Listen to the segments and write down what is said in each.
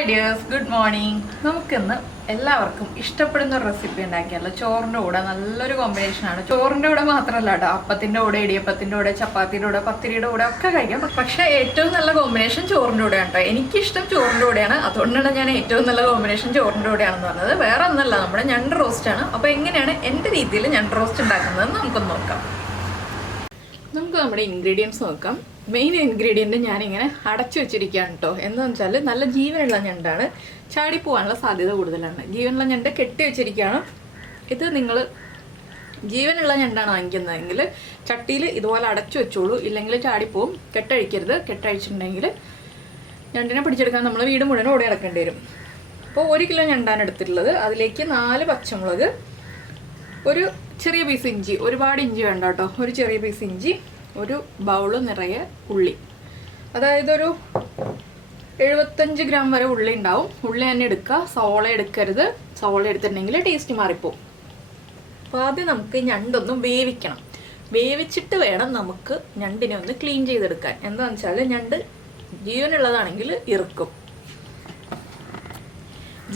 Hi dears, good morning. നമുക്കിന്ന് എല്ലാവർക്കും ഇഷ്ടപ്പെടുന്ന ഒരു റെസിപ്പി ഉണ്ടാക്കിയല്ലോ. ചോറിൻ്റെ കൂടെ നല്ലൊരു കോമ്പിനേഷനാണ്. ചോറിൻ്റെ കൂടെ മാത്രമല്ല കേട്ടോ, അപ്പത്തിൻ്റെ കൂടെ, ഇടിയപ്പത്തിൻ്റെ കൂടെ, ചപ്പാത്തിയുടെ കൂടെ, പത്തിരിയുടെ കൂടെ ഒക്കെ കഴിക്കാം. പക്ഷേ ഏറ്റവും നല്ല കോമ്പിനേഷൻ ചോറിൻ്റെ കൂടെയാണ് കേട്ടോ. എനിക്കിഷ്ടം ചോറിൻ്റെ കൂടെയാണ്. അതുകൊണ്ടാണ് ഞാൻ ഏറ്റവും നല്ല കോമ്പിനേഷൻ ചോറിൻ്റെ കൂടെയാണെന്ന് പറഞ്ഞത്. വേറെ ഒന്നല്ല, നമ്മുടെ ഞണ്ട് റോസ്റ്റാണ്. അപ്പോൾ എങ്ങനെയാണ് എൻ്റെ രീതിയിൽ ഞണ്ട് റോസ്റ്റ് ഉണ്ടാക്കുന്നതെന്ന് നമുക്കൊന്ന് നോക്കാം. നമുക്ക് നമ്മുടെ ഇൻഗ്രീഡിയൻസ് നോക്കാം. മെയിൻ ഇൻഗ്രീഡിയൻറ്റ് ഞാനിങ്ങനെ അടച്ചു വെച്ചിരിക്കുകയാണ് കേട്ടോ. എന്താണെന്ന് വെച്ചാൽ നല്ല ജീവനുള്ള ഞണ്ടാണ്, ചാടിപ്പോവാനുള്ള സാധ്യത കൂടുതലാണ്. ജീവനുള്ള ഞണ്ട് കെട്ടി വെച്ചിരിക്കുകയാണ്. ഇത് നിങ്ങൾ ജീവനുള്ള ഞണ്ടാണ് വാങ്ങിക്കുന്നതെങ്കിൽ ചട്ടിയിൽ ഇതുപോലെ അടച്ചു വെച്ചോളൂ, ഇല്ലെങ്കിൽ ചാടിപ്പോവും. കെട്ടഴിക്കരുത്. കെട്ടഴിച്ചിട്ടുണ്ടെങ്കിൽ ഞണ്ടിനെ പിടിച്ചെടുക്കാൻ നമ്മൾ വീട് മുഴുവൻ ഓടി നടക്കേണ്ടി വരും. അപ്പോൾ 1 കിലോ ഞണ്ടാണ് എടുത്തിട്ടുള്ളത്. അതിലേക്ക് 4 പച്ചമുളക്, ഒരു ചെറിയ പീസ് ഇഞ്ചി, ഒരുപാട് ഇഞ്ചി വേണ്ട കേട്ടോ, ഒരു ചെറിയ പീസ് ഇഞ്ചി, ഒരു ബൗള് നിറയെ ഉള്ളി, അതായത് ഒരു 75 ഗ്രാം വരെ ഉള്ളി ഉണ്ടാവും. ഉള്ളി തന്നെ എടുക്കുക, സവോള എടുക്കരുത്. സവോള എടുത്തിട്ടുണ്ടെങ്കിൽ ടേസ്റ്റ് മാറിപ്പോവും. അപ്പോൾ ആദ്യം നമുക്ക് ഞണ്ടൊന്ന് വേവിക്കണം. വേവിച്ചിട്ട് വേണം നമുക്ക് ഞണ്ടിനെ ഒന്ന് ക്ലീൻ ചെയ്തെടുക്കാൻ. എന്താണെന്ന് വെച്ചാൽ ഞണ്ട് ജീവനുള്ളതാണെങ്കിൽ ഇറുക്കും,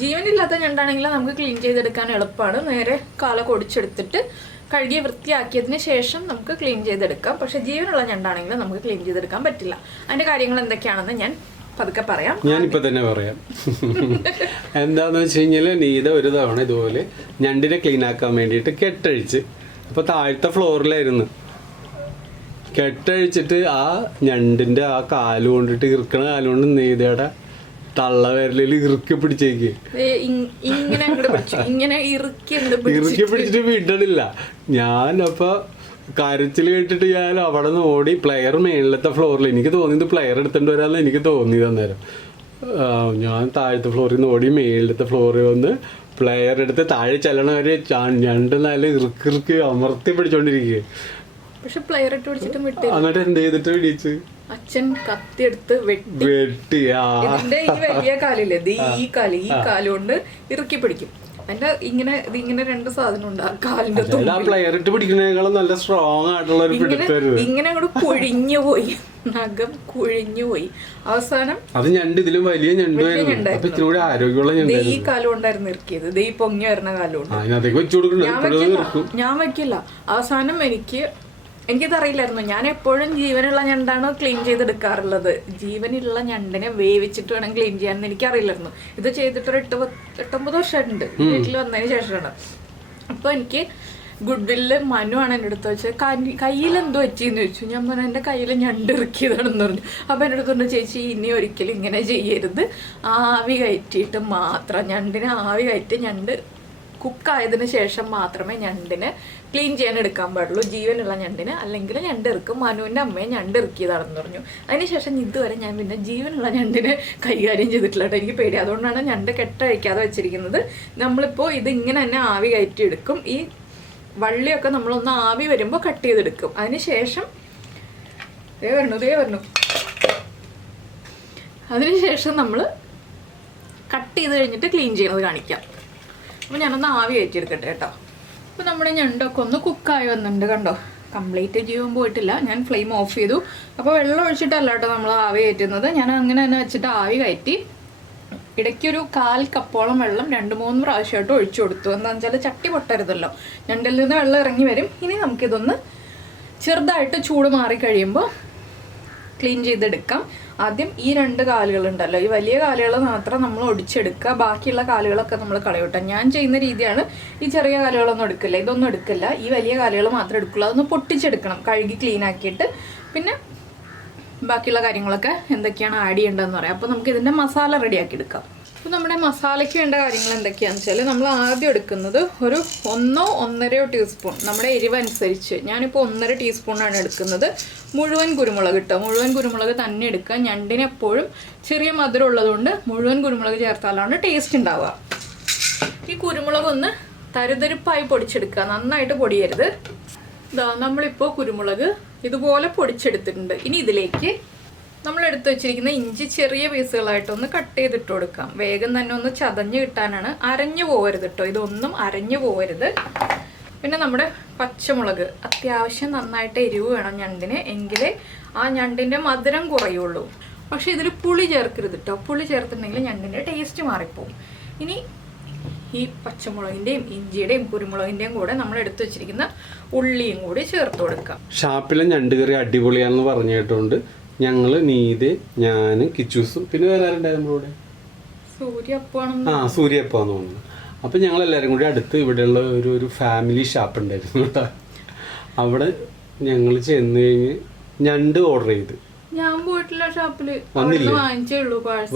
ജീവനില്ലാത്ത ഞണ്ടാണെങ്കിൽ നമുക്ക് ക്ലീൻ ചെയ്തെടുക്കാൻ എളുപ്പമാണ്. നേരെ കാല കൊടിച്ചെടുത്തിട്ട് കഴുകി വൃത്തിയാക്കിയതിന് ശേഷം നമുക്ക് ക്ലീൻ ചെയ്തെടുക്കാം. പക്ഷെ ജീവനുള്ള ഞണ്ടാണെങ്കിൽ നമുക്ക് ക്ലീൻ ചെയ്തെടുക്കാൻ പറ്റില്ല. അതിന്റെ കാര്യങ്ങൾ എന്തൊക്കെയാണെന്ന് ഞാൻ പതുക്കെ പറയാം. ഞാനിപ്പോൾ തന്നെ പറയാം. എന്താണെന്ന് വെച്ച് കഴിഞ്ഞാൽ നീത ഒരു തവണ ഇതുപോലെ ഞണ്ടിനെ ക്ലീൻ ആക്കാൻ വേണ്ടിയിട്ട് കെട്ടഴിച്ച്, അപ്പോൾ താഴത്തെ ഫ്ലോറിലായിരുന്നു കെട്ടഴിച്ചിട്ട് ആ ഞണ്ടിൻ്റെ ആ കാല് കൊണ്ടിട്ട് ഇറുക്കണ കാലുകൊണ്ട് നീതയുടെ തള്ള വിരലിൽ ഇറുക്കി പിടിച്ചേക്ക്, ഇറുക്കി പിടിച്ചിട്ട് വിടണില്ല. ഞാനപ്പോൾ കരച്ചിൽ കേട്ടിട്ട് ഞാൻ അവിടെ നിന്ന് ഓടി പ്ലെയർ മേളിലത്തെ ഫ്ലോറിൽ, എനിക്ക് തോന്നിയത് പ്ലെയർ എടുത്തിട്ട് വരാമെന്ന് എനിക്ക് തോന്നിയത് അന്നേരം. ഞാൻ താഴത്തെ ഫ്ലോറിൽ നിന്ന് ഓടി മേളിലത്തെ ഫ്ലോറിൽ വന്ന് പ്ലെയർ എടുത്ത് താഴെ ചെല്ലണവരെ ഞണ്ട് നല്ല ഇറുക്കി അമർത്തി പിടിച്ചോണ്ടിരിക്കുക. പക്ഷെ പ്ലെയർ ഇട്ട് പിടിച്ചിട്ടും വിട്ടു. എന്നിട്ട് എന്ത് ചെയ്തിട്ട് പിടിച്ച് അച്ഛൻ കത്തിയെടുത്ത് വെട്ടി ഇതിന്റെ ഈ വലിയ കാലില്ലേ, ഈ കാല് കൊണ്ട് ഇറുക്കി പിടിക്കും. അതിന്റെ ഇതിങ്ങനെ 2 സാധനം ഉണ്ട്. കാലിന്റെ പ്ലെയർ ഇട്ട് പിടിക്കുന്നതിനേക്കാളും നല്ല സ്ട്രോങ് ആയിട്ടുള്ള ഒരു ഇങ്ങനെ അങ്ങോട്ട് കുഴിഞ്ഞു പോയി, നഖം കുഴിഞ്ഞു പോയി. അവസാനം അത് ഞണ്ട് ഇതിലും വലിയ ഞണ്ട്, ആരോഗ്യമുള്ള ഞണ്ട് ഈ കാലം കൊണ്ടായിരുന്നു ഇറക്കിയത്. ഈ പൊങ്ങി വരുന്ന കാലം കൊണ്ട് ഞാൻ വെക്കില്ല. അവസാനം എനിക്കിതറിയില്ലായിരുന്നു. ഞാൻ എപ്പോഴും ജീവനുള്ള ഞണ്ടാണ് ക്ലീൻ ചെയ്തെടുക്കാറുള്ളത്. ജീവനുള്ള ഞണ്ടിനെ വേവിച്ചിട്ട് വേണം ക്ലീൻ ചെയ്യാൻ എനിക്കറിയില്ലായിരുന്നു. ഇത് ചെയ്തിട്ടൊരു 8-9 വർഷമായിട്ടുണ്ട്, വീട്ടിൽ വന്നതിന് ശേഷമാണ്. അപ്പോൾ എനിക്ക് ഗുഡ് വില്ല് മനു ആണ് എൻ്റെ അടുത്ത് വെച്ചത്. കയ്യിലെന്തോ വെച്ചെന്ന് ചോദിച്ചു. ഞാൻ പറഞ്ഞു എൻ്റെ കയ്യിൽ ഞണ്ട് ഇറക്കിയതാണെന്ന് പറഞ്ഞു. അപ്പോൾ എൻ്റെ അടുത്തുണ്ട്, ചേച്ചി ഇനി ഒരിക്കലും ഇങ്ങനെ ചെയ്യരുത്, ആവി കയറ്റിയിട്ട് മാത്രം ഞണ്ടിനെ ആവി കയറ്റി ഞണ്ട് കുക്കായതിന് ശേഷം മാത്രമേ ഞണ്ടിനെ ക്ലീൻ ചെയ്യാൻ എടുക്കാൻ പാടുള്ളൂ, ജീവനുള്ള ഞണ്ടിന്. അല്ലെങ്കിൽ ഞണ്ട് ഇറക്കും. മനുവിൻ്റെ അമ്മയെ ഞണ്ട് ഇറക്കിയതാണെന്ന് പറഞ്ഞു. അതിനുശേഷം ഇതുവരെ ഞാൻ പിന്നെ ജീവനുള്ള ഞണ്ടിനെ കൈകാര്യം ചെയ്തിട്ടില്ല കേട്ടോ. എനിക്ക് പേടി. അതുകൊണ്ടാണ് ഞണ്ട് കെട്ടഴിക്കാതെ വെച്ചിരിക്കുന്നത്. നമ്മളിപ്പോൾ ഇത് ഇങ്ങനെ തന്നെ ആവി കയറ്റി എടുക്കും. ഈ വള്ളിയൊക്കെ നമ്മളൊന്ന് ആവി വരുമ്പോൾ കട്ട് ചെയ്തെടുക്കും. അതിനുശേഷം അതിനുശേഷം നമ്മൾ കട്ട് ചെയ്ത് കഴിഞ്ഞിട്ട് ക്ലീൻ ചെയ്യണത് കാണിക്കാം. അപ്പോൾ ഞാനൊന്ന് ആവി കയറ്റിയെടുക്കട്ടെ കേട്ടോ. അപ്പോൾ നമ്മുടെ ഞണ്ടൊക്കെ ഒന്ന് കുക്കായി വന്നിട്ടുണ്ട് കണ്ടോ. കംപ്ലീറ്റ് ജീവൻ പോയിട്ടില്ല. ഞാൻ ഫ്ലെയിം ഓഫ് ചെയ്തു. അപ്പോൾ വെള്ളം ഒഴിച്ചിട്ടല്ല കേട്ടോ നമ്മൾ ആവി കയറ്റുന്നത്. ഞാൻ അങ്ങനെ തന്നെ വെച്ചിട്ട് ആവി കയറ്റി ഇടയ്ക്കൊരു 1/4 കപ്പോളം വെള്ളം 2-3 പ്രാവശ്യമായിട്ട് ഒഴിച്ചു കൊടുത്തു. എന്താണെന്ന് വെച്ചാൽ ചട്ടി പൊട്ടരുതല്ലോ, ഞണ്ടിൽ നിന്ന് വെള്ളം ഇറങ്ങി വരും. ഇനി നമുക്കിതൊന്ന് ചെറുതായിട്ട് ചൂട് മാറി കഴിയുമ്പോൾ ക്ലീൻ ചെയ്തെടുക്കാം. ആദ്യം ഈ 2 കാലുകളുണ്ടല്ലോ, ഈ വലിയ കാലുകൾ മാത്രം നമ്മൾ ഒടിച്ചെടുക്കുക. ബാക്കിയുള്ള കാലുകളൊക്കെ നമ്മൾ കളയൂട്ടോ. ഞാൻ ചെയ്യുന്ന രീതിയാണ്. ഈ ചെറിയ കാലുകളൊന്നും എടുക്കില്ല, ഇതൊന്നും എടുക്കില്ല. ഈ വലിയ കാലുകൾ മാത്രം എടുക്കുള്ളൂ. അതൊന്ന് പൊട്ടിച്ചെടുക്കണം, കഴുകി ക്ലീൻ ആക്കിയിട്ട്. പിന്നെ ബാക്കിയുള്ള കാര്യങ്ങളൊക്കെ എന്തൊക്കെയാണ് ആഡ് ചെയ്യേണ്ടതെന്ന് പറയാം. അപ്പോൾ നമുക്ക് ഇതിൻ്റെ മസാല റെഡിയാക്കി എടുക്കാം. അപ്പോൾ നമ്മുടെ മസാലയ്ക്ക് വേണ്ട കാര്യങ്ങൾ എന്തൊക്കെയാണെന്ന് വെച്ചാൽ നമ്മൾ ആദ്യം എടുക്കുന്നത് ഒരു 1-1.5 ടീസ്പൂൺ, നമ്മുടെ എരിവ് അനുസരിച്ച്. ഞാനിപ്പോൾ 1.5 ടീസ്പൂണാണ് എടുക്കുന്നത്. മുഴുവൻ കുരുമുളക് ഇട്ടോ, മുഴുവൻ കുരുമുളക് തന്നെ എടുക്കുക. ഞണ്ടിന് എപ്പോഴും ചെറിയ മധുരം ഉള്ളതുകൊണ്ട് മുഴുവൻ കുരുമുളക് ചേർത്താലാണ് ടേസ്റ്റ് ഉണ്ടാവുക. ഈ കുരുമുളക് ഒന്ന് തരുതരിപ്പായി പൊടിച്ചെടുക്കുക, നന്നായിട്ട് പൊടിയരുത്. ഇതാ നമ്മളിപ്പോൾ കുരുമുളക് ഇതുപോലെ പൊടിച്ചെടുത്തിട്ടുണ്ട്. ഇനി ഇതിലേക്ക് നമ്മൾ എടുത്തു വെച്ചിരിക്കുന്ന ഇഞ്ചി ചെറിയ പീസുകളായിട്ടൊന്ന് കട്ട് ചെയ്തിട്ട് കൊടുക്കാം. വേഗം തന്നെ ഒന്ന് ചതഞ്ഞ് കിട്ടാനാണ്. അരഞ്ഞു പോകരുത് കേട്ടോ, ഇതൊന്നും അരഞ്ഞു പോകരുത്. പിന്നെ നമ്മുടെ പച്ചമുളക് അത്യാവശ്യം നന്നായിട്ട് എരിവ് വേണം ഞണ്ടിന്, എങ്കിലേ ആ ഞണ്ടിൻ്റെ മധുരം കുറയുള്ളൂ. പക്ഷെ ഇതിൽ പുളി ചേർക്കരുത് കേട്ടോ. പുളി ചേർത്തിട്ടുണ്ടെങ്കിൽ ഞണ്ടിൻ്റെ ടേസ്റ്റ് മാറിപ്പോവും. ഇനി ഈ പച്ചമുളകിൻ്റെയും ഇഞ്ചിയുടെയും കുരുമുളകിൻ്റെയും കൂടെ നമ്മൾ എടുത്തു വെച്ചിരിക്കുന്ന ഉള്ളിയും കൂടി ചേർത്ത് കൊടുക്കാം. ഷാപ്പിലെ ഞണ്ട് കറി അടിപൊളിയാണെന്ന് പറഞ്ഞു കേട്ടോണ്ട് ഞങ്ങള് നീതി, ഞാനും കിച്ചൂസും പിന്നെ വേറെ ആരുണ്ടായിരുന്നു നമ്മളോട്, സൂര്യപ്പാന്ന് തോന്നുന്നു. അപ്പം ഞങ്ങൾ എല്ലാവരും കൂടി അടുത്ത് ഇവിടെയുള്ള ഒരു ഫാമിലി ഷാപ്പ് ഉണ്ടായിരുന്നു കേട്ടോ. അവിടെ ഞങ്ങൾ ചെന്ന് കഴിഞ്ഞ് ഞണ്ട് ഓർഡർ ചെയ്ത്. ഞാൻ പോയിട്ടില്ല ഷാപ്പില്,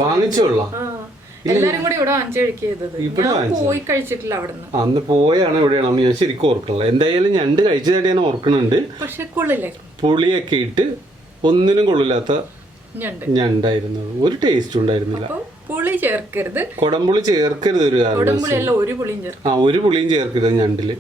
വാങ്ങിച്ചോളാം. എല്ലാരും കൂടി ഇവിടെ പോയി കഴിച്ചിട്ടില്ല. അവിടുന്ന് അന്ന് പോയാണ് ഇവിടെയാണ് ഞാൻ ശരിക്കും ഓർക്കണില്ല. എന്തായാലും ഞണ്ട് കഴിച്ചതായിട്ട് ഞാൻ ഓർക്കണുണ്ട്. പക്ഷെ കൊള്ളില്ലേ, പുളിയൊക്കെ ഇട്ട് ഒന്നിനും കൊള്ളില്ലാത്ത ഞണ്ടായിരുന്നു. ഒരു ടേസ്റ്റ് ഉണ്ടായിരുന്നില്ല. പുളി ചേർക്കരുത്, കൊടംപുളി ചേർക്കരുത്. ഒരു ഒരു പുളിയും ചേർക്കരുത് ഞണ്ടില്.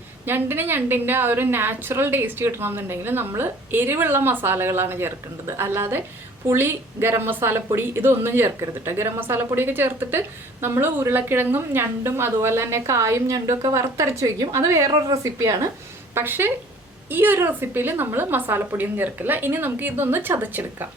ഞണ്ടിന്റെ ആ ഒരു നാച്ചുറൽ ടേസ്റ്റ് കിട്ടണമെന്നുണ്ടെങ്കിൽ നമ്മൾ എരിവുള്ള മസാലകളാണ് ചേർക്കേണ്ടത്. അല്ലാതെ പുളി, ഗരം മസാലപ്പൊടി ഇതൊന്നും ചേർക്കരുത് കേട്ടോ. ഗരം മസാലപ്പൊടിയൊക്കെ ചേർത്തിട്ട് നമ്മൾ ഉരുളക്കിഴങ്ങും ഞണ്ടും അതുപോലെ തന്നെ കായും ഞണ്ടും ഒക്കെ വറുത്തരച്ച് വയ്ക്കും. അത് വേറൊരു റെസിപ്പിയാണ്. പക്ഷേ ഈ ഒരു റെസിപ്പിയിൽ നമ്മൾ മസാലപ്പൊടിയൊന്നും ചേർക്കില്ല. ഇനി നമുക്ക് ഇതൊന്ന് ചതച്ചെടുക്കാം.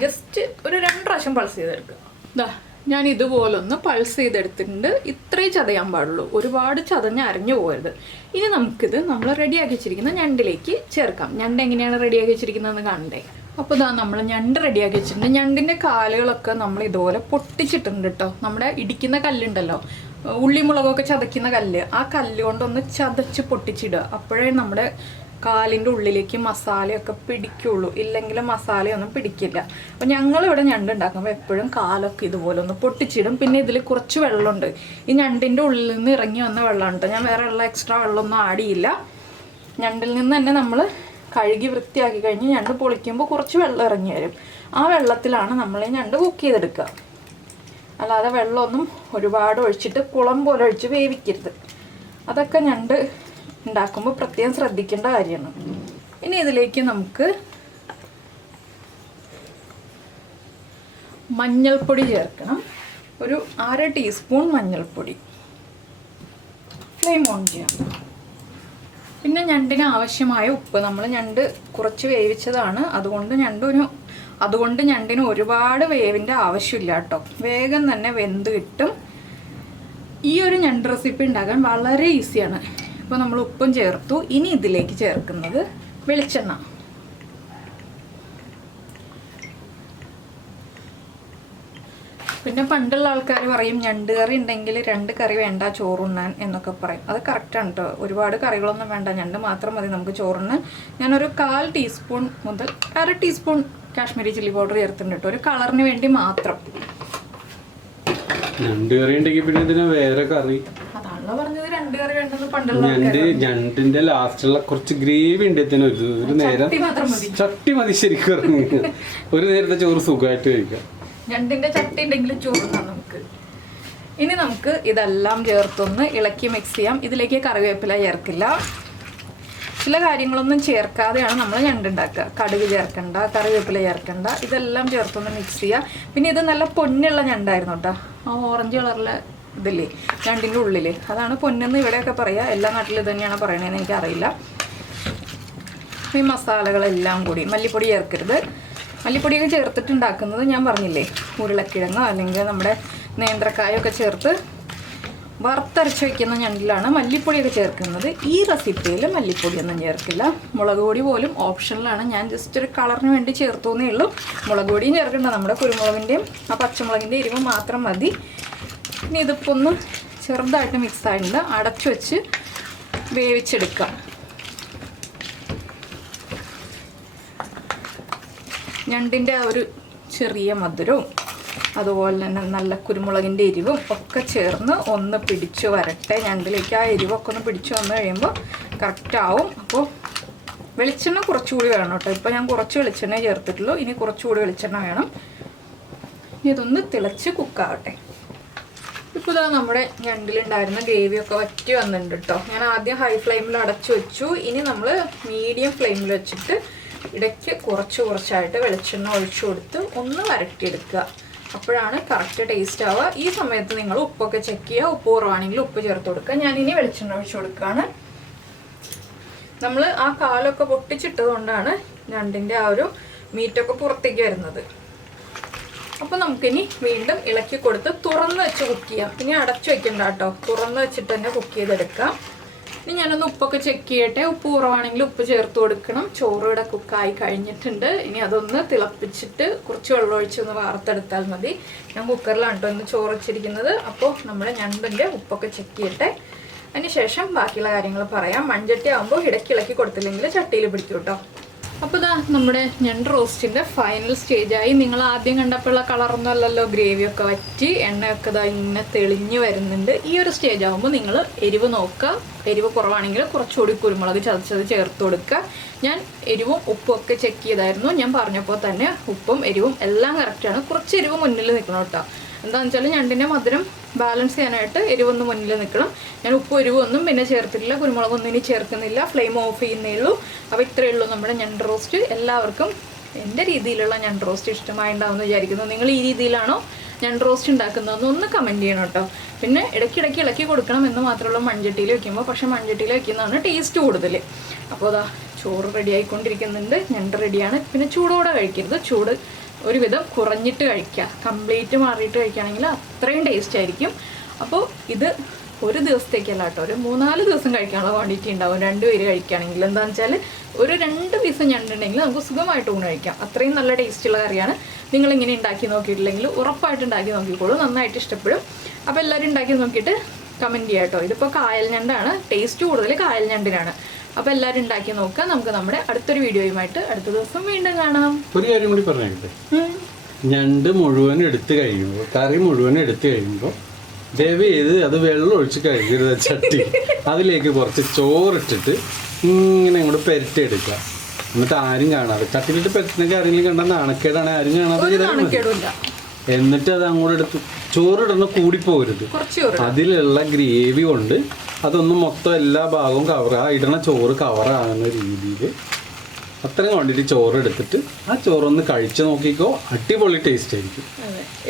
ജസ്റ്റ് ഒരു 2 പ്രാവശ്യം പൾസ് ചെയ്തെടുക്കുക. ഇതാ ഞാൻ ഇതുപോലൊന്ന് പൾസ് ചെയ്തെടുത്തിട്ടുണ്ട്. ഇത്രയും ചതയാൻ പാടുള്ളൂ, ഒരുപാട് ചതഞ്ഞ് അരഞ്ഞു പോകരുത്. ഇനി നമുക്കിത് നമ്മൾ റെഡിയാക്കി വെച്ചിരിക്കുന്ന ഞണ്ടിലേക്ക് ചേർക്കാം. ഞണ്ട് എങ്ങനെയാണ് റെഡിയാക്കി വെച്ചിരിക്കുന്നതെന്ന് കാണണ്ടേ. അപ്പോൾ ഇതാ നമ്മൾ ഞണ്ട് റെഡിയാക്കി വെച്ചിട്ടുണ്ട്. ഞണ്ടിൻ്റെ കാലുകളൊക്കെ നമ്മൾ ഇതുപോലെ പൊട്ടിച്ചിട്ടുണ്ട് കേട്ടോ. നമ്മുടെ ഇടിക്കുന്ന കല്ലുണ്ടല്ലോ, ഉള്ളിമുളകൊക്കെ ചതയ്ക്കുന്ന കല്ല്, ആ കല്ല് കൊണ്ടൊന്ന് ചതച്ച് പൊട്ടിച്ചിടുക. അപ്പോഴേ നമ്മുടെ കാലിൻ്റെ ഉള്ളിലേക്ക് മസാലയൊക്കെ പിടിക്കുള്ളൂ. ഇല്ലെങ്കിൽ മസാലയൊന്നും പിടിക്കില്ല. അപ്പോൾ ഞങ്ങളിവിടെ ഞണ്ട് ഉണ്ടാക്കുമ്പോൾ എപ്പോഴും കാലൊക്കെ ഇതുപോലെ ഒന്ന് പൊട്ടിച്ചിടും. പിന്നെ ഇതിൽ കുറച്ച് വെള്ളമുണ്ട്, ഈ ഞണ്ടിൻ്റെ ഉള്ളിൽ നിന്ന് ഇറങ്ങി വന്ന വെള്ളമാണ് കേട്ടോ. ഞാൻ വേറെ എക്സ്ട്രാ വെള്ളമൊന്നും ആഡ് ചെയ്യില്ല. ഞണ്ടിൽ നിന്ന് തന്നെ നമ്മൾ കഴുകി വൃത്തിയാക്കി കഴിഞ്ഞ് ഞണ്ട് പൊളിക്കുമ്പോൾ കുറച്ച് വെള്ളം ഇറങ്ങി വരും. ആ വെള്ളത്തിലാണ് നമ്മൾ ഈ ഞണ്ട് കുക്ക് ചെയ്തെടുക്കുക. അല്ലാതെ വെള്ളമൊന്നും ഒരുപാട് ഒഴിച്ചിട്ട് കുളം പോലെ ഒഴിച്ച് വേവിക്കരുത്. അതൊക്കെ ഞണ്ട് ഉണ്ടാക്കുമ്പോൾ പ്രത്യേകം ശ്രദ്ധിക്കേണ്ട കാര്യമാണ്. ഇനി ഇതിലേക്ക് നമുക്ക് മഞ്ഞൾപ്പൊടി ചേർക്കണം. ഒരു 1/2 ടീസ്പൂൺ മഞ്ഞൾപ്പൊടി. ഫ്ലെയിം ഓൺ ചെയ്യാം. പിന്നെ ഞണ്ടിന് ആവശ്യമായ ഉപ്പ്. നമ്മൾ ഞണ്ട് കുറച്ച് വേവിച്ചതാണ്, അതുകൊണ്ട് ഞണ്ടിന് ഒരുപാട് വേവിൻ്റെ ആവശ്യമില്ല കേട്ടോ. വേഗം തന്നെ വെന്ത് കിട്ടും. ഈ ഒരു ഞണ്ട് റെസിപ്പി ഉണ്ടാക്കാൻ വളരെ ഈസിയാണ്. ഇപ്പോൾ നമ്മൾ ഉപ്പും ചേർത്തു. ഇനി ഇതിലേക്ക് ചേർക്കുന്നത് വെളിച്ചെണ്ണ. പിന്നെ പണ്ടുള്ള ആൾക്കാർ പറയും ഞണ്ട് കറി ഉണ്ടെങ്കിൽ 2 കറി വേണ്ട ചോറുണ്ണാൻ എന്നൊക്കെ പറയും. അത് കറക്റ്റാണ് കേട്ടോ. ഒരുപാട് കറികളൊന്നും വേണ്ട, ഞണ്ട് മാത്രം മതി നമുക്ക് ചോറുണ്ണാൻ. ഞാനൊരു 1/4 ടീസ്പൂൺ മുതൽ 1/2 ടീസ്പൂൺ കാശ്മീരി ചില്ലി പൗഡർ ചേർത്തിട്ടുണ്ട് കേട്ടോ, ഒരു കളറിന് വേണ്ടി മാത്രം. ഞണ്ട് കറി ഉണ്ടെങ്കിൽ പിന്നെ ഇതിന് വേറെ കറി. അതാണല്ലോ പറഞ്ഞത് ഞണ്ട് കറി വേണ്ടെന്ന് പണ്ടുള്ള. ഞണ്ടിന്റെ ലാസ്റ്റുള്ള കുറച്ച് ഗ്രേവി ഉണ്ട്. ഒരു നേരം ചട്ടി മതി ശരിക്കും. ഒരു നേരത്തെ ചോറ് സുഖമായിട്ട് കഴിക്കാം. ഞണ്ടിന്റെ ചട്ടി ഉണ്ടെങ്കിൽ ചോറുണ്ടാകും നമുക്ക്. ഇനി നമുക്ക് ഇതെല്ലാം ചേർത്തൊന്ന് ഇളക്കി മിക്സ് ചെയ്യാം. ഇതിലേക്ക് കറിവേപ്പില ചേർക്കില്ല. ചില കാര്യങ്ങളൊന്നും ചേർക്കാതെയാണ് നമ്മൾ ഞണ്ടുണ്ടാക്കുക. കടുക് ചേർക്കണ്ട, കറിവേപ്പില ചേർക്കണ്ട, ഇതെല്ലാം ചേർത്തൊന്ന് മിക്സ് ചെയ്യുക. പിന്നെ ഇത് നല്ല പൊന്നുള്ള ഞണ്ടായിരുന്നു കേട്ടോ. ആ ഓറഞ്ച് കളറിലെ ഇതില്ലേ ഞണ്ടിൻ്റെ ഉള്ളിൽ, അതാണ് പൊന്നെന്ന് ഇവിടെയൊക്കെ പറയുക. എല്ലാ നാട്ടിലും തന്നെയാണ് പറയണതെന്ന് എനിക്കറിയില്ല. ഈ മസാലകളെല്ലാം കൂടി, മല്ലിപ്പൊടി ചേർക്കരുത്. മല്ലിപ്പൊടിയൊക്കെ ചേർത്തിട്ടുണ്ടാക്കുന്നത് ഞാൻ പറഞ്ഞില്ലേ, ഉരുളക്കിഴങ്ങോ അല്ലെങ്കിൽ നമ്മുടെ നേന്ത്രക്കായൊക്കെ ചേർത്ത് വറുത്തരച്ച് വയ്ക്കുന്ന ഞണ്ടിലാണ് മല്ലിപ്പൊടിയൊക്കെ ചേർക്കുന്നത്. ഈ റെസിപ്പിയിൽ മല്ലിപ്പൊടിയൊന്നും ചേർക്കില്ല. മുളക് പൊടി പോലും ഓപ്ഷനിലാണ്. ഞാൻ ജസ്റ്റ് ഒരു കളറിന് വേണ്ടി ചേർത്തുന്നേ ഉള്ളൂ. മുളക് പൊടിയും ചേർക്കേണ്ട, നമ്മുടെ കുരുമുളകിൻ്റെയും ആ പച്ചമുളകിൻ്റെ എരിവ് മാത്രം മതി. ഇനി ഇതിപ്പോൾ ഒന്ന് ചെറുതായിട്ട് മിക്സ് ആയിട്ടുണ്ട്. അടച്ചു വെച്ച് വേവിച്ചെടുക്കാം. ഞണ്ടിൻ്റെ ആ ഒരു ചെറിയ മധുരവും അതുപോലെ തന്നെ നല്ല കുരുമുളകിൻ്റെ എരിവും ഒക്കെ ചേർന്ന് ഒന്ന് പിടിച്ചു വരട്ടെ. ഞണ്ടിലേക്ക് ആ എരിവൊക്കെ ഒന്ന് പിടിച്ചു വന്നു കഴിയുമ്പോൾ കറക്റ്റാവും. അപ്പോൾ വെളിച്ചെണ്ണ കുറച്ചുകൂടി വേണം കേട്ടോ. ഇപ്പോൾ ഞാൻ കുറച്ച് വെളിച്ചെണ്ണ ചേർത്തിട്ടുള്ളൂ, ഇനി കുറച്ചുകൂടി വെളിച്ചെണ്ണ വേണം. ഇതൊന്ന് തിളച്ച് കുക്കാവട്ടെ. ഇപ്പോൾ ഇതാ നമ്മുടെ ഞണ്ടിലുണ്ടായിരുന്ന ഗ്രേവിയൊക്കെ വറ്റി വന്നിട്ടുണ്ട് കേട്ടോ. ഞാൻ ആദ്യം ഹൈ ഫ്ലെയിമിൽ അടച്ചു വെച്ചു. ഇനി നമ്മൾ മീഡിയം ഫ്ലെയിമിൽ വെച്ചിട്ട് ഇടയ്ക്ക് കുറച്ചായിട്ട് വെളിച്ചെണ്ണ ഒഴിച്ചു കൊടുത്ത് ഒന്ന് വരട്ടിയെടുക്കുക. അപ്പോഴാണ് കറക്റ്റ് ടേസ്റ്റ് ആവുക. ഈ സമയത്ത് നിങ്ങൾ ഉപ്പൊക്കെ ചെക്ക് ചെയ്യുക. ഉപ്പ് കുറവാണെങ്കിൽ ഉപ്പ് ചേർത്ത് കൊടുക്കുക. ഞാനിനി വെളിച്ചെണ്ണ ഒഴിച്ചു കൊടുക്കുകയാണ്. നമ്മൾ ആ കാലൊക്കെ പൊട്ടിച്ചിട്ടത് കൊണ്ടാണ് ഞണ്ടിൻ്റെ ആ ഒരു മീറ്റൊക്കെ പുറത്തേക്ക് വരുന്നത്. അപ്പോൾ നമുക്കിനി വീണ്ടും ഇളക്കി കൊടുത്ത് തുറന്ന് വെച്ച് കുക്ക് ചെയ്യാം. ഇനി അടച്ചു വെക്കണ്ട കേട്ടോ, തുറന്ന് വെച്ചിട്ട് തന്നെ കുക്ക് ചെയ്തെടുക്കാം. ഇനി ഞാനൊന്ന് ഉപ്പൊക്കെ ചെക്ക് ചെയ്യട്ടെ. ഉപ്പ് കുറവാണെങ്കിൽ ഉപ്പ് ചേർത്ത് കൊടുക്കണം. ചോറ് ഇവിടെ കുക്കായി കഴിഞ്ഞിട്ടുണ്ട്. ഇനി അതൊന്ന് തിളപ്പിച്ചിട്ട് കുറച്ച് വെള്ളം ഒഴിച്ചൊന്ന് വാർത്തെടുത്താൽ മതി. ഞാൻ കുക്കറിലാണ് കേട്ടോ ഇന്ന് ചോറ് വെച്ചിരിക്കുന്നത്. അപ്പോൾ നമ്മുടെ ഞണ്ടിൻ്റെ ഉപ്പൊക്കെ ചെക്ക് ചെയ്യട്ടെ. അതിനുശേഷം ബാക്കിയുള്ള കാര്യങ്ങൾ പറയാം. മൺചട്ടി ആകുമ്പോൾ ഇടയ്ക്ക് ഇളക്കി കൊടുത്തില്ലെങ്കിൽ ചട്ടിയിൽ പിടിക്കും കേട്ടോ. അപ്പോൾ ഇതാ നമ്മുടെ ഞണ്ട് റോസ്റ്റിൻ്റെ ഫൈനൽ സ്റ്റേജായി. നിങ്ങൾ ആദ്യം കണ്ടപ്പോഴുള്ള കളറൊന്നും അല്ലല്ലോ, ഗ്രേവിയൊക്കെ വറ്റി എണ്ണയൊക്കെ ഇതാ ഇങ്ങനെ തെളിഞ്ഞ് വരുന്നുണ്ട്. ഈ ഒരു സ്റ്റേജ് ആകുമ്പോൾ നിങ്ങൾ എരിവ് നോക്കുക. എരിവ് കുറവാണെങ്കിൽ കുറച്ചുകൂടി കുരുമുളക് ചതച്ചത് ചേർത്ത് കൊടുക്കുക. ഞാൻ എരിവും ഉപ്പും ഒക്കെ ചെക്ക് ചെയ്തായിരുന്നു. ഞാൻ പറഞ്ഞപ്പോൾ തന്നെ ഉപ്പും എരിവും എല്ലാം കറക്റ്റാണ്. കുറച്ച് എരിവ് മുന്നിൽ നിൽക്കണം കേട്ടോ. എന്താണെന്ന് വെച്ചാൽ ഞണ്ടിൻ്റെ മധുരം ബാലൻസ് ചെയ്യാനായിട്ട് എരിവൊന്നും മുന്നിൽ നിൽക്കണം. ഞാൻ ഉപ്പും എരിവൊന്നും പിന്നെ ചേർത്തിട്ടില്ല, കുരുമുളകൊന്നും ഇനി ചേർക്കുന്നില്ല. ഫ്ലെയിം ഓഫ് ചെയ്യുന്നേ ഉള്ളൂ. അപ്പോൾ ഇത്രയേ ഉള്ളൂ നമ്മുടെ ഞണ്ട് റോസ്റ്റ്. എല്ലാവർക്കും എൻ്റെ രീതിയിലുള്ള ഞണ്ട് റോസ്റ്റ് ഇഷ്ടമായിട്ടുണ്ടാവുമെന്ന് വിചാരിക്കുന്നു. നിങ്ങൾ ഈ രീതിയിലാണോ ഞണ്ട് റോസ്റ്റ് ഉണ്ടാക്കുന്നതെന്ന് ഒന്ന് കമൻറ്റ് ചെയ്യണം കേട്ടോ. പിന്നെ ഇടയ്ക്കിടയ്ക്ക് ഇളക്കി കൊടുക്കണം എന്ന് മാത്രമുള്ള മൺചട്ടിയിൽ വെക്കുമ്പോൾ. പക്ഷേ മൺചട്ടിയിൽ വെക്കുന്നതാണ് ടേസ്റ്റ് കൂടുതൽ. അപ്പോൾ അതാ ചോറ് റെഡി ആയിക്കൊണ്ടിരിക്കുന്നുണ്ട്. ഞണ്ട് റെഡിയാണ്. പിന്നെ ചൂടോടെ കഴിക്കരുത്, ചൂട് ഒരുവിധം കുറഞ്ഞിട്ട് കഴിക്കുക. കംപ്ലീറ്റ് മാറിയിട്ട് കഴിക്കുകയാണെങ്കിൽ അത്രയും ടേസ്റ്റ് ആയിരിക്കും. അപ്പോൾ ഇത് ഒരു ദിവസത്തേക്കല്ല കേട്ടോ, ഒരു 3-4 ദിവസം കഴിക്കാനുള്ള ക്വാണ്ടിറ്റി ഉണ്ടാവും 2 പേര് കഴിക്കുകയാണെങ്കിൽ. എന്താണെന്ന് വെച്ചാൽ ഒരു 2 പീസ് ഞണ്ടുണ്ടെങ്കിൽ നമുക്ക് സുഖമായിട്ട് ഊണ് കഴിക്കാം. അത്രയും നല്ല ടേസ്റ്റുള്ള കറിയാണ്. നിങ്ങളിങ്ങനെ ഉണ്ടാക്കി നോക്കിയിട്ടില്ലെങ്കിൽ ഉറപ്പായിട്ട് ഉണ്ടാക്കി നോക്കിക്കോളൂ, നന്നായിട്ട് ഇഷ്ടപ്പെടും. അപ്പോൾ എല്ലാവരും ഉണ്ടാക്കി നോക്കിയിട്ട് കമൻറ്റ് ചെയ്യാം കേട്ടോ. ഇതിപ്പോൾ കായൽ ഞണ്ടാണ്, ടേസ്റ്റ് കൂടുതൽ കായൽ ഞണ്ടിനാണ്. അപ്പോൾ എല്ലാവരും ഉണ്ടാക്കി നോക്കുക. നമുക്ക് നമ്മുടെ അടുത്തൊരു വീഡിയോയുമായിട്ട് അടുത്ത ദിവസം വീണ്ടും കാണാം. ഒരു കാര്യം കൂടി പറഞ്ഞേ, ഞണ്ട് മുഴുവൻ എടുത്ത് കഴിയുമ്പോൾ, കറി മുഴുവൻ എടുത്ത് കഴിയുമ്പോൾ ദയവ് ചെയ്ത് അത് വെള്ളം ഒഴിച്ച് കഴുകരുത്. ചട്ടി അതിലേക്ക് കുറച്ച് ചോറിട്ടിട്ട് ഇങ്ങനെ അങ്ങോട്ട് പെരട്ടിയെടുക്കുക. എന്നിട്ട് ആരും കാണാതെ ചട്ടിയിലിട്ട് പെരട്ടിനൊക്കെ ആരെങ്കിലും കണ്ടാൽ നാണക്കേടാണ്, ആരും കാണാതെ. എന്നിട്ട് അത് അങ്ങോട്ട് എടുത്ത് ചോറിടുന്ന കൂടിപ്പോകരുത്. അതിലുള്ള ഗ്രേവി കൊണ്ട് അതൊന്ന് മൊത്തം എല്ലാ ഭാഗവും ഇടണ ചോറ് കവറാകുന്ന രീതിയിൽ അത്രയും ക്വാണ്ടിറ്റി ചോറ് എടുത്തിട്ട് ആ ചോറൊന്ന് കഴിച്ചു നോക്കിക്കോ, അടിപൊളി ടേസ്റ്റ് ആയിരിക്കും.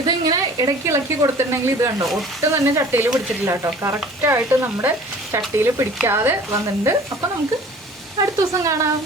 ഇതിങ്ങനെ ഇടയ്ക്ക് ഇളക്കി കൊടുത്തിട്ടുണ്ടെങ്കിൽ ഇത് കണ്ടോ ഒട്ടും തന്നെ ചട്ടിയിൽ പിടിച്ചിട്ടില്ല കേട്ടോ. കറക്റ്റായിട്ട് നമ്മുടെ ചട്ടിയിൽ പിടിക്കാതെ വന്നിട്ടുണ്ട്. അപ്പോൾ നമുക്ക് അടുത്ത ദിവസം കാണാം.